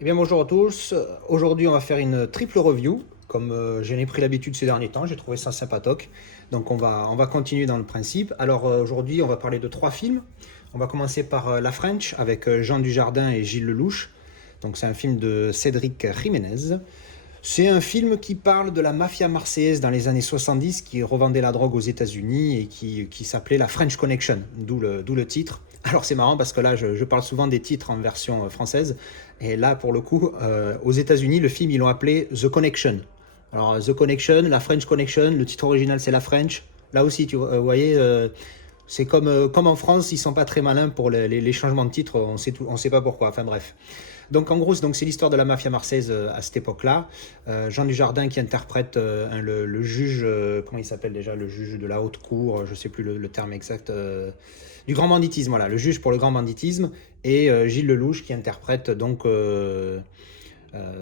Eh bien bonjour à tous, aujourd'hui on va faire une triple review, comme j'en ai pris l'habitude ces derniers temps, j'ai trouvé ça sympatoque, donc on va continuer dans le principe. Alors aujourd'hui on va parler de trois films, on va commencer par La French avec Jean Dujardin et Gilles Lelouch, donc c'est un film de Cédric Jiménez. C'est un film qui parle de la mafia marseillaise dans les années 70 qui revendait la drogue aux États-Unis et qui s'appelait la French Connection, d'où le titre. Alors c'est marrant parce que là je parle souvent des titres en version française et là pour le coup aux États-Unis le film ils l'ont appelé The Connection. Alors The Connection, la French Connection, le titre original c'est la French. Là aussi vous voyez c'est comme en France ils sont pas très malins pour les changements de titre, on sait pas pourquoi. Enfin bref. Donc en gros, c'est l'histoire de la mafia marseillaise à cette époque-là. Jean Dujardin qui interprète le juge, comment il s'appelle déjà, le juge de la haute cour, je ne sais plus le terme exact, du grand banditisme, voilà, le juge pour le grand banditisme, et Gilles Lelouch qui interprète donc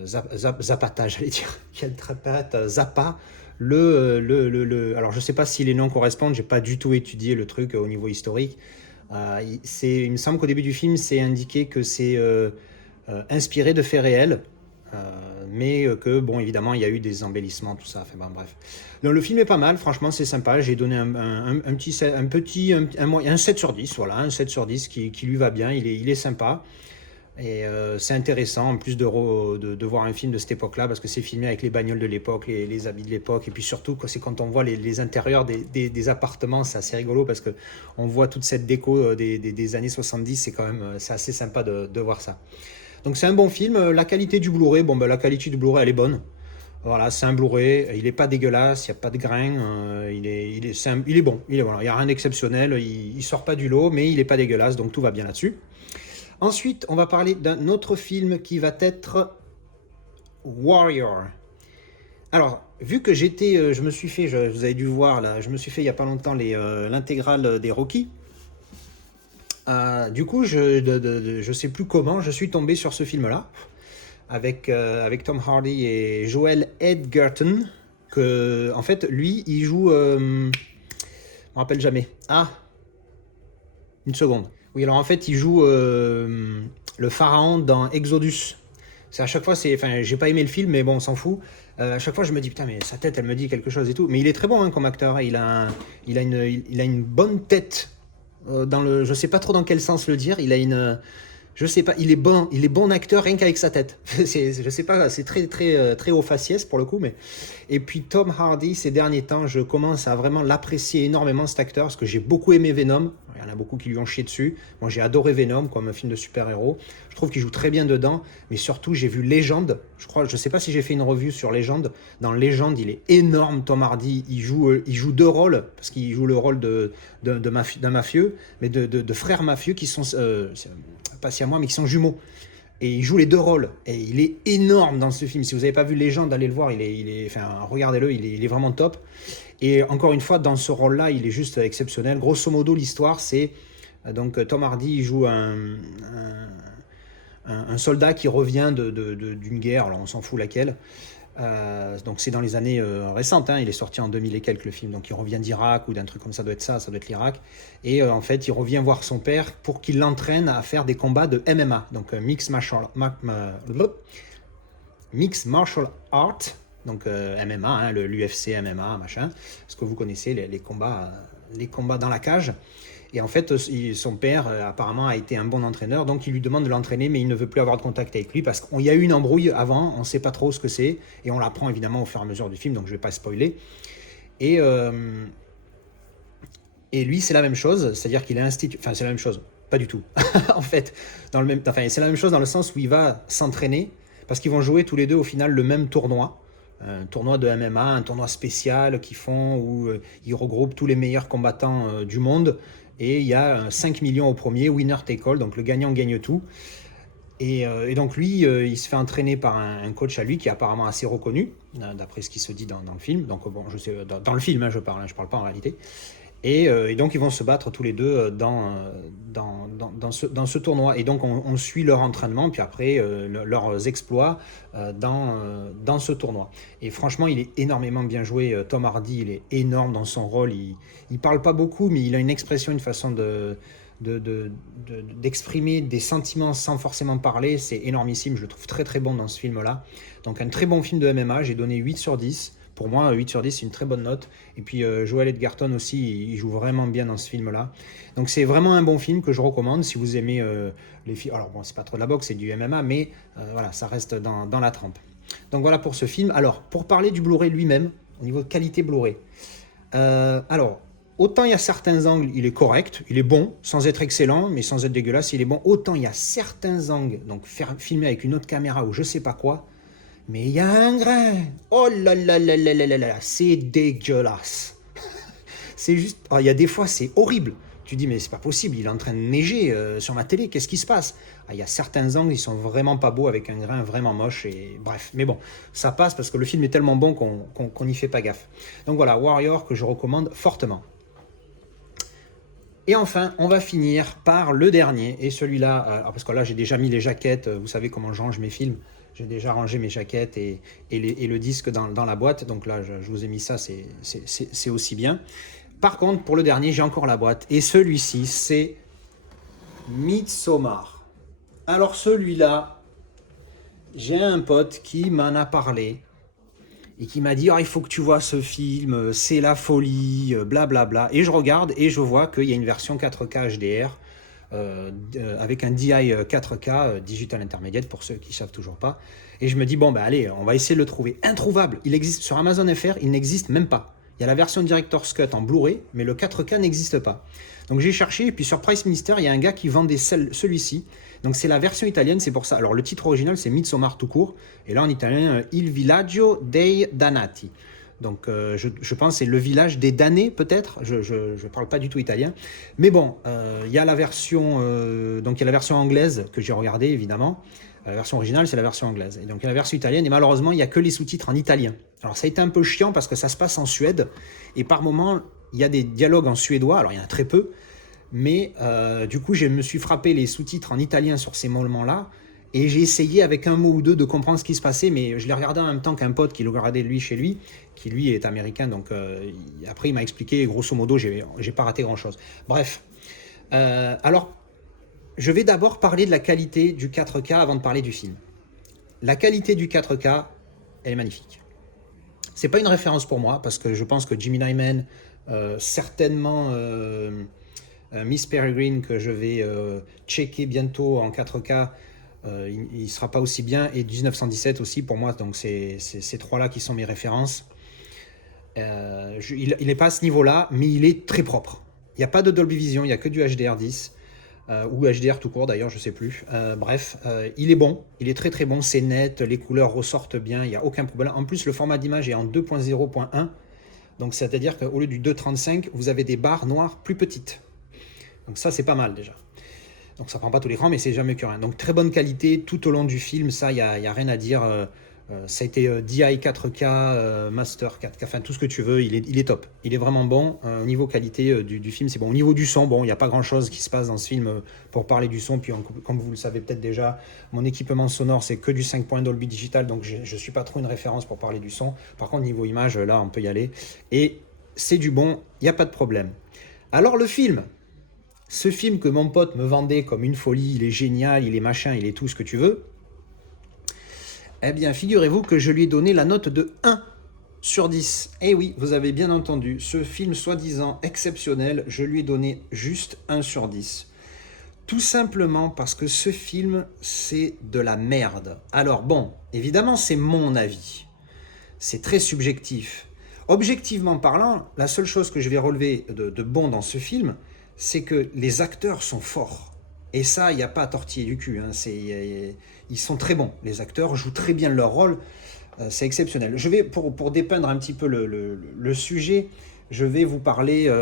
Zapata, j'allais dire, qui interprète Zappa. Alors je ne sais pas si les noms correspondent, j'ai pas du tout étudié le truc au niveau historique. Il me semble qu'au début du film, c'est indiqué que c'est inspiré de faits réels, mais que, bon, évidemment, il y a eu des embellissements, tout ça. Enfin, bon, bref. Donc, le film est pas mal, franchement, c'est sympa. J'ai donné un 7 sur 10, voilà, un 7 sur 10 qui lui va bien, il est sympa. Et c'est intéressant, en plus de voir un film de cette époque-là, parce que c'est filmé avec les bagnoles de l'époque, les habits de l'époque, et puis surtout, c'est quand on voit les intérieurs des appartements, c'est assez rigolo, parce qu'on voit toute cette déco des années 70, c'est assez sympa de voir ça. Donc c'est un bon film. La qualité du Blu-ray, bon ben la qualité du Blu-ray elle est bonne. Voilà, c'est un Blu-ray, il est pas dégueulasse, il n'y a pas de grain, il est bon, voilà, il n'y a rien d'exceptionnel, il sort pas du lot, mais il est pas dégueulasse, donc tout va bien là-dessus. Ensuite, on va parler d'un autre film qui va être Warrior. Alors, vu que je me suis fait, vous avez dû voir là, je me suis fait il y a pas longtemps l'intégrale des Rocky. Du coup, je sais plus comment, je suis tombé sur ce film-là avec Tom Hardy et Joel Edgerton. Que, en fait, lui, il joue. Je me rappelle jamais. Ah, une seconde. Oui, alors en fait, il joue le pharaon dans Exodus. C'est à chaque fois, enfin, j'ai pas aimé le film, mais bon, on s'en fout. À chaque fois, je me dis putain, mais sa tête, elle me dit quelque chose et tout. Mais il est très bon hein, comme acteur. Il a une bonne tête. Je sais pas trop dans quel sens le dire. Je sais pas, il est bon acteur rien qu'avec sa tête. Je sais pas, c'est très haut faciès pour le coup, mais et puis Tom Hardy ces derniers temps, je commence à vraiment l'apprécier énormément cet acteur parce que j'ai beaucoup aimé Venom. Il y en a beaucoup qui lui ont chié dessus. Moi, j'ai adoré Venom comme un film de super-héros. Je trouve qu'il joue très bien dedans, mais surtout j'ai vu Légende. Je sais pas si j'ai fait une review sur Légende. Dans Légende, il est énorme. Tom Hardy, il joue deux rôles parce qu'il joue le rôle d'un mafieux, mais de frères mafieux qui sont pas si à moi, mais qui sont jumeaux. Et il joue les deux rôles. Et il est énorme dans ce film. Si vous n'avez pas vu Légende, allez le voir. Enfin, regardez-le, il est vraiment top. Et encore une fois, dans ce rôle-là, il est juste exceptionnel. Grosso modo, l'histoire, c'est donc Tom Hardy, il joue un soldat qui revient d'une guerre. Alors, on s'en fout laquelle. Donc c'est dans les années récentes, hein, il est sorti en 2000 et quelques le film, donc il revient d'Irak ou d'un truc comme ça, ça doit être l'Irak, et en fait il revient voir son père pour qu'il l'entraîne à faire des combats de MMA, donc Mixed Martial Art, donc MMA, hein, l'UFC MMA, machin, ce que vous connaissez, les combats dans la cage. Et en fait, son père, apparemment, a été un bon entraîneur, donc il lui demande de l'entraîner, mais il ne veut plus avoir de contact avec lui parce qu'il y a eu une embrouille avant, on ne sait pas trop ce que c'est, et on l'apprend évidemment au fur et à mesure du film, donc je ne vais pas spoiler. Et, euh, et lui, c'est la même chose, c'est-à-dire qu'il est institut. Enfin, c'est la même chose, pas du tout. En fait, c'est la même chose dans le sens où il va s'entraîner, parce qu'ils vont jouer tous les deux au final le même tournoi. Un tournoi de MMA, un tournoi spécial qu'ils font où ils regroupent tous les meilleurs combattants du monde. Et il y a 5 millions au premier, winner take all, donc le gagnant gagne tout. Et donc lui, il se fait entraîner par un coach à lui qui est apparemment assez reconnu, d'après ce qui se dit dans le film. Donc bon, je sais, dans le film, hein, je parle pas en réalité. Et donc ils vont se battre tous les deux dans ce tournoi. Et donc on suit leur entraînement, puis après leurs exploits dans ce tournoi. Et franchement, il est énormément bien joué. Tom Hardy, il est énorme dans son rôle. Il parle pas beaucoup, mais il a une expression, une façon d'exprimer des sentiments sans forcément parler, c'est énormissime, je le trouve très très bon dans ce film-là. Donc un très bon film de MMA, j'ai donné 8 sur 10. Pour moi, 8 sur 10, c'est une très bonne note. Et puis Joel Edgerton aussi, il joue vraiment bien dans ce film-là. Donc c'est vraiment un bon film que je recommande si vous aimez les films. Alors bon, c'est pas trop de la boxe, c'est du MMA, mais voilà, ça reste dans la trempe. Donc voilà pour ce film. Alors, pour parler du Blu-ray lui-même, au niveau de qualité Blu-ray. Alors, autant il y a certains angles, il est correct, il est bon, sans être excellent, mais sans être dégueulasse, il est bon. Autant il y a certains angles, donc filmer avec une autre caméra ou je sais pas quoi, mais il y a un grain. Oh là là là là là là là, c'est dégueulasse. C'est juste, il y a des fois c'est horrible. Tu dis mais c'est pas possible, il est en train de neiger sur ma télé, qu'est-ce qui se passe? Il y a certains angles, ils sont vraiment pas beaux avec un grain vraiment moche et bref. Mais bon, ça passe parce que le film est tellement bon qu'on n'y fait pas gaffe. Donc voilà, Warrior que je recommande fortement. Et enfin, on va finir par le dernier et celui-là, parce que là j'ai déjà mis les jaquettes, vous savez comment je range mes films. J'ai déjà rangé mes jaquettes et le disque dans la boîte. Donc là, je vous ai mis ça, c'est aussi bien. Par contre, pour le dernier, j'ai encore la boîte. Et celui-ci, c'est Midsommar. Alors celui-là, j'ai un pote qui m'en a parlé et qui m'a dit il faut que tu vois ce film, c'est la folie, blablabla. Et je regarde et je vois qu'il y a une version 4K HDR avec un DI 4K Digital Intermediate pour ceux qui ne savent toujours pas. Et je me dis bon allez, on va essayer de le trouver. Introuvable, il existe sur Amazon FR, il n'existe même pas. Il y a la version Director's Cut en Blu-ray, mais le 4K n'existe pas. Donc j'ai cherché, et puis sur Price Minister, il y a un gars qui vendait celui-ci. Donc c'est la version italienne, c'est pour ça. Alors le titre original, c'est Midsommar tout court. Et là en italien, Il Villaggio dei Dannati. Donc je pense que c'est le village des damnés peut-être. Je ne parle pas du tout italien. Mais bon, il y a la version, donc il y a la version anglaise que j'ai regardée évidemment. La version originale, c'est la version anglaise. Et donc, il y a la version italienne, et malheureusement, il n'y a que les sous-titres en italien. Alors, ça a été un peu chiant parce que ça se passe en Suède, et par moments, il y a des dialogues en suédois, alors il y en a très peu, mais du coup, je me suis frappé les sous-titres en italien sur ces moments-là, et j'ai essayé avec un mot ou deux de comprendre ce qui se passait, mais je l'ai regardé en même temps qu'un pote qui le regardait lui chez lui, qui lui est américain, donc après, il m'a expliqué, grosso modo, j'ai pas raté grand-chose. Bref, alors, je vais d'abord parler de la qualité du 4K avant de parler du film. La qualité du 4K, elle est magnifique. C'est pas une référence pour moi, parce que je pense que Jimmy Nyman, certainement Miss Peregrine, que je vais checker bientôt en 4K, il sera pas aussi bien, et 1917 aussi pour moi, donc c'est ces trois-là qui sont mes références. Il n'est pas à ce niveau-là, mais il est très propre. Il n'y a pas de Dolby Vision, il n'y a que du HDR10. Ou HDR tout court d'ailleurs, je sais plus. Bref, il est bon, il est très très bon, c'est net, les couleurs ressortent bien, il n'y a aucun problème. En plus, le format d'image est en 2.0.1, donc c'est-à-dire qu'au lieu du 2.35, vous avez des barres noires plus petites. Donc ça, c'est pas mal déjà. Donc ça prend pas tout l'écran, mais c'est jamais que rien. Donc très bonne qualité tout au long du film, ça, il n'y a rien à dire. Ça a été DI 4K, Master 4K, enfin tout ce que tu veux, il est top. Il est vraiment bon. Au niveau qualité du film, c'est bon. Au niveau du son, bon, il n'y a pas grand-chose qui se passe dans ce film pour parler du son. Puis comme vous le savez peut-être déjà, mon équipement sonore, c'est que du 5.1 Dolby Digital, donc je ne suis pas trop une référence pour parler du son. Par contre, niveau image, là, on peut y aller. Et c'est du bon, il n'y a pas de problème. Alors le film, ce film que mon pote me vendait comme une folie, il est génial, il est machin, il est tout ce que tu veux. Eh bien, figurez-vous que je lui ai donné la note de 1 sur 10. Eh oui, vous avez bien entendu, ce film soi-disant exceptionnel, je lui ai donné juste 1 sur 10. Tout simplement parce que ce film, c'est de la merde. Alors bon, évidemment, c'est mon avis. C'est très subjectif. Objectivement parlant, la seule chose que je vais relever de bon dans ce film, c'est que les acteurs sont forts. Et ça, il n'y a pas à tortiller du cul. Hein. Ils sont très bons. Les acteurs jouent très bien leur rôle. C'est exceptionnel. Je vais, pour dépeindre un petit peu le sujet, je vais vous parler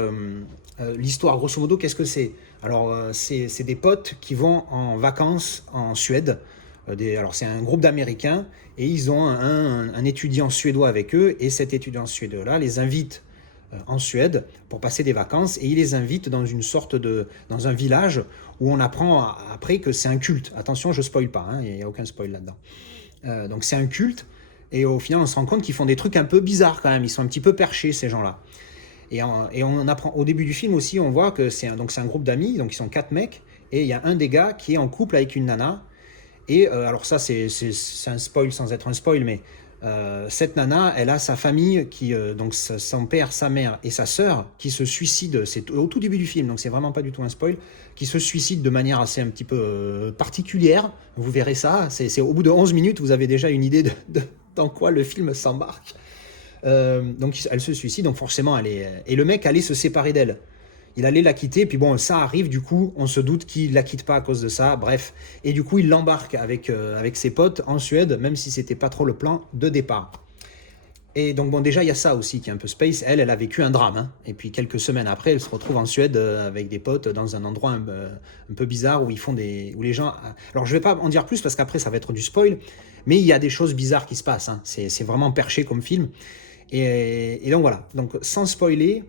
l'histoire. Grosso modo, qu'est-ce que c'est? Alors, c'est des potes qui vont en vacances en Suède. Alors, c'est un groupe d'Américains et ils ont un étudiant suédois avec eux. Et cet étudiant suédois-là les invite en Suède pour passer des vacances et il les invite dans dans un village où on apprend après que c'est un culte. Attention, je spoil pas, hein, il n'y a aucun spoil là-dedans. Donc c'est un culte et au final on se rend compte qu'ils font des trucs un peu bizarres quand même, ils sont un petit peu perchés ces gens-là. Et on apprend au début du film aussi, on voit que c'est un groupe d'amis, donc ils sont 4 mecs, et il y a un des gars qui est en couple avec une nana. Et alors ça, c'est un spoil sans être un spoil, mais cette nana, elle a sa famille, donc son père, sa mère et sa sœur, qui se suicident, c'est au tout début du film, donc c'est vraiment pas du tout un spoil, qui se suicident de manière assez un petit peu particulière. Vous verrez ça, c'est au bout de 11 minutes, vous avez déjà une idée dans quoi le film s'embarque. Donc elle se suicide, donc forcément, et le mec allait se séparer d'elle. Il allait la quitter, puis bon, ça arrive, du coup, on se doute qu'il la quitte pas à cause de ça, bref. Et du coup, il l'embarque avec ses potes en Suède, même si c'était pas trop le plan de départ. Et donc, bon, déjà, il y a ça aussi qui est un peu space. Elle a vécu un drame, hein. Et puis, quelques semaines après, elle se retrouve en Suède avec des potes dans un endroit un peu bizarre où où les gens. Alors, je vais pas en dire plus parce qu'après, ça va être du spoil, mais il y a des choses bizarres qui se passent, hein. C'est vraiment perché comme film. Et donc, voilà. Donc, sans spoiler.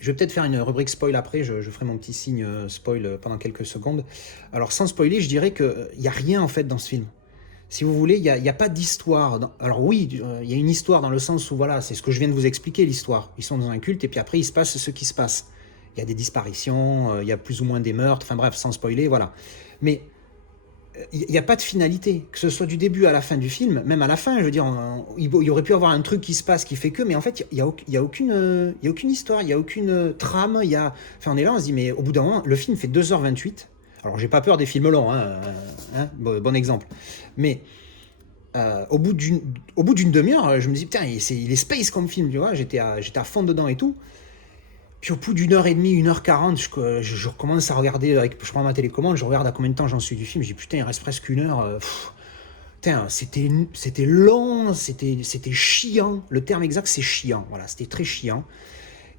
Je vais peut-être faire une rubrique spoil après, je ferai mon petit signe spoil pendant quelques secondes. Alors sans spoiler, je dirais qu'il n'y a rien en fait dans ce film. Si vous voulez, il n'y a pas d'histoire. Alors oui, il y a une histoire dans le sens où voilà, c'est ce que je viens de vous expliquer, l'histoire. Ils sont dans un culte et puis après il se passe ce qui se passe. Il y a des disparitions, il y a plus ou moins des meurtres, enfin bref, sans spoiler, voilà. Mais il n'y a pas de finalité, que ce soit du début à la fin du film, même à la fin, je veux dire, il y aurait pu avoir un truc qui se passe qui fait que, mais en fait, il n'y a aucune histoire, il n'y a aucune trame, enfin, on est là, on se dit, mais au bout d'un moment, le film fait 2h28, alors j'ai pas peur des films longs, bon exemple, mais au bout d'une demi-heure, je me dis, putain, il est space comme film, tu vois, j'étais à fond dedans et tout. Puis au bout d'1h30, 1h40, je recommence à regarder, je prends ma télécommande, je regarde à combien de temps j'en suis du film, je dis putain, il reste presque 1 heure. Putain, c'était long, c'était chiant. Le terme exact, c'est chiant. Voilà, c'était très chiant.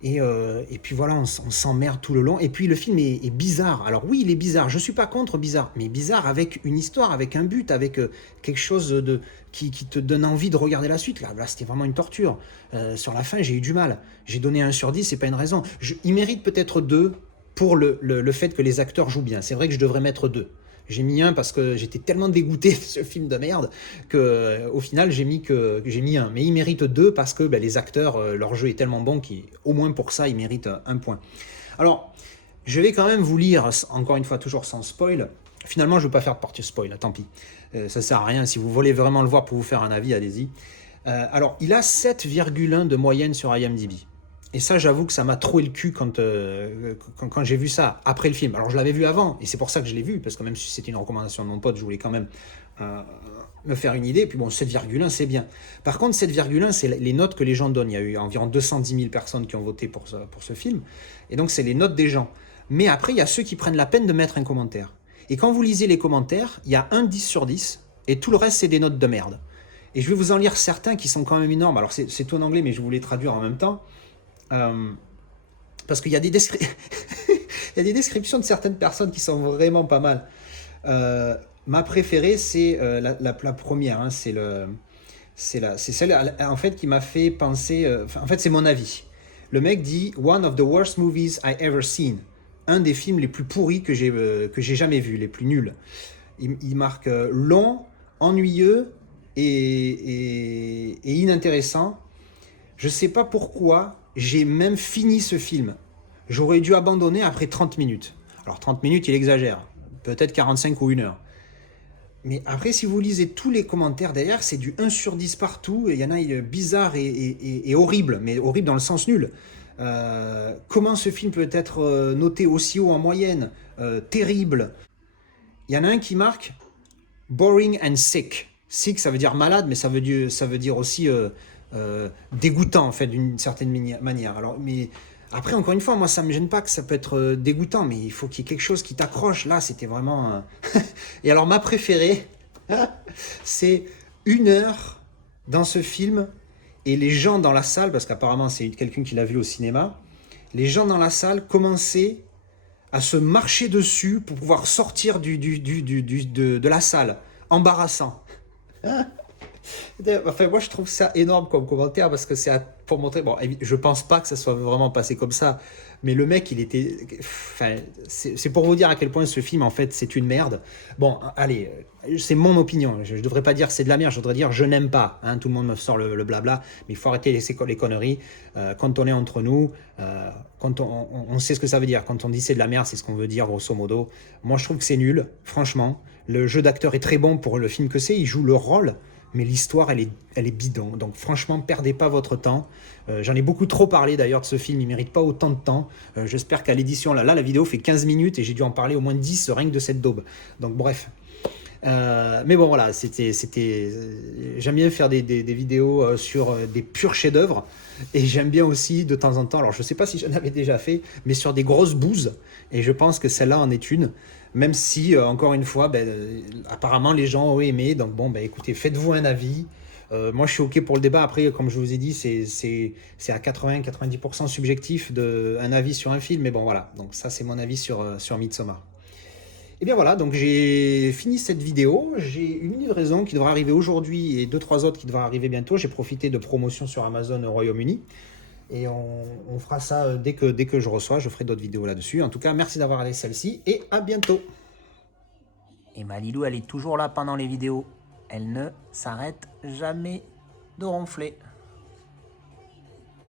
Et puis voilà, on s'emmerde tout le long. Et puis le film est bizarre. Alors oui, il est bizarre. Je suis pas contre bizarre, mais bizarre avec une histoire, avec un but, avec quelque chose qui te donne envie de regarder la suite. Là c'était vraiment une torture. Sur la fin, j'ai eu du mal. J'ai donné 1 sur 10, c'est pas une raison. Il mérite peut-être 2 pour le fait que les acteurs jouent bien. C'est vrai que je devrais mettre 2. J'ai mis 1 parce que j'étais tellement dégoûté de ce film de merde qu'au final j'ai mis 1. Mais il mérite 2 parce que les acteurs, leur jeu est tellement bon qu'au moins pour ça, ils méritent 1 point. Alors, je vais quand même vous lire, encore une fois, toujours sans spoil. Finalement, je ne veux pas faire de partie spoil, tant pis. Ça sert à rien. Si vous voulez vraiment le voir pour vous faire un avis, allez-y. Alors, il a 7,1 de moyenne sur IMDb. Et ça, j'avoue que ça m'a troué le cul quand j'ai vu ça après le film. Alors, je l'avais vu avant, et c'est pour ça que je l'ai vu, parce que même si c'était une recommandation de mon pote, je voulais quand même me faire une idée. Et puis bon, 7,1, c'est bien. Par contre, 7,1, c'est les notes que les gens donnent. Il y a eu environ 210 000 personnes qui ont voté pour ce film. Et donc, c'est les notes des gens. Mais après, il y a ceux qui prennent la peine de mettre un commentaire. Et quand vous lisez les commentaires, il y a un 10 sur 10, et tout le reste, c'est des notes de merde. Et je vais vous en lire certains qui sont quand même énormes. Alors, c'est tout en anglais, mais je vais vous les traduire en même temps. Parce qu'il y a des descriptions de certaines personnes qui sont vraiment pas mal. Ma préférée, c'est la première. Hein, c'est celle en fait qui m'a fait penser. En fait, c'est mon avis. Le mec dit One of the worst movies I ever seen. Un des films les plus pourris que j'ai jamais vu, les plus nuls. Il marque long, ennuyeux et inintéressant. Je sais pas pourquoi. J'ai même fini ce film. J'aurais dû abandonner après 30 minutes. Alors 30 minutes, il exagère. Peut-être 45 ou 1 heure. Mais après, si vous lisez tous les commentaires derrière, c'est du 1 sur 10 partout. Il y en a bizarre et horrible, mais horrible dans le sens nul. Comment ce film peut être noté aussi haut en moyenne? Terrible. Il y en a un qui marque boring and sick. Sick, ça veut dire malade, mais ça veut dire aussi dégoûtant, en fait, d'une certaine manière. Alors, mais après, encore une fois, moi, ça me gêne pas que ça peut être dégoûtant, mais il faut qu'il y ait quelque chose qui t'accroche. Là, c'était vraiment... Et alors, ma préférée, c'est 1 heure dans ce film, et les gens dans la salle, parce qu'apparemment, c'est quelqu'un qui l'a vu au cinéma, les gens dans la salle commençaient à se marcher dessus pour pouvoir sortir de la salle. Embarrassant. Enfin, moi, je trouve ça énorme comme commentaire parce que c'est pour montrer. Bon, je pense pas que ça soit vraiment passé comme ça, mais le mec, il était. Enfin, c'est pour vous dire à quel point ce film, en fait, c'est une merde. Bon, allez, c'est mon opinion. Je devrais pas dire c'est de la merde, je devrais dire je n'aime pas. Hein, tout le monde me sort le blabla, mais il faut arrêter les conneries. Quand on est entre nous, quand on sait ce que ça veut dire. Quand on dit c'est de la merde, c'est ce qu'on veut dire, grosso modo. Moi, je trouve que c'est nul, franchement. Le jeu d'acteur est très bon pour le film que c'est, il joue le rôle. Mais l'histoire, elle est bidon. Donc franchement, perdez pas votre temps. J'en ai beaucoup trop parlé d'ailleurs de ce film, il mérite pas autant de temps. J'espère qu'à l'édition, là, la vidéo fait 15 minutes et j'ai dû en parler au moins 10 rien que de cette daube. Donc bref. Mais bon, voilà, j'aime bien faire des vidéos sur des purs chefs-d'œuvre. Et j'aime bien aussi de temps en temps, alors je sais pas si j'en avais déjà fait, mais sur des grosses bouses. Et je pense que celle-là en est une. Même si, encore une fois, apparemment les gens ont aimé. Donc bon, écoutez, faites-vous un avis. Moi, je suis OK pour le débat. Après, comme je vous ai dit, c'est à 80-90% subjectif un avis sur un film. Mais bon, voilà. Donc ça, c'est mon avis sur Midsommar. Et bien voilà, donc j'ai fini cette vidéo. J'ai une livraison qui devra arriver aujourd'hui et 2-3 autres qui devraient arriver bientôt. J'ai profité de promotions sur Amazon au Royaume-Uni. Et on fera ça dès que je reçois. Je ferai d'autres vidéos là-dessus. En tout cas, merci d'avoir regardé celle-ci et à bientôt. Et ma Lilou, elle est toujours là pendant les vidéos. Elle ne s'arrête jamais de ronfler.